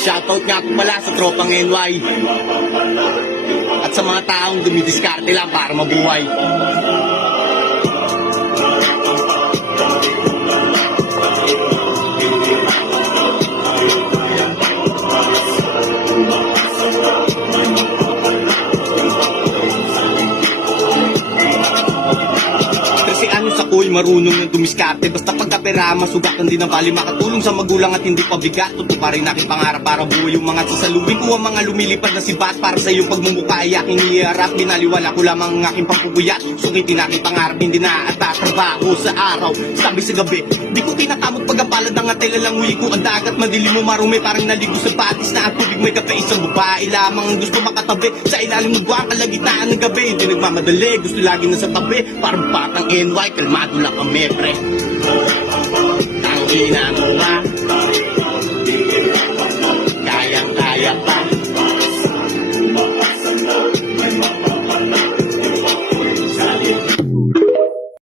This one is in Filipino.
Shoutout nga po pala sa tropang NY at sa mga taong dumidiskarte lang para mabuhay. Ako'y marunong ng dumiskarte. Basta pagkapera, masugatan din ang bali. Makatulong sa magulang at hindi pabigat. Totoo pa rin aking pangarap para buhay yung mga sasalubin ko. Ang mga lumilipad na sibat para sa iyong pagmumukha ay aking iharap. Binaliwala ko lamang ang aking pagpupuyat. Sukitin aking pangarap, hindi na atatrabaho sa araw. Sabi sa gabi, di ko tinakamot pagkapalad ng atela lang uli ko. Ang dagat madilim mo marumi, parang naligo sa batis na ang tubig may kape. Isang babae lamang ang gusto makatabi sa ilalim ng buwang kalagitnaan ng gabi. Hindi nagmamadali, gusto lagi na sa tabi. Parang batang NY, kalmado lang kami, pre. Tangina mo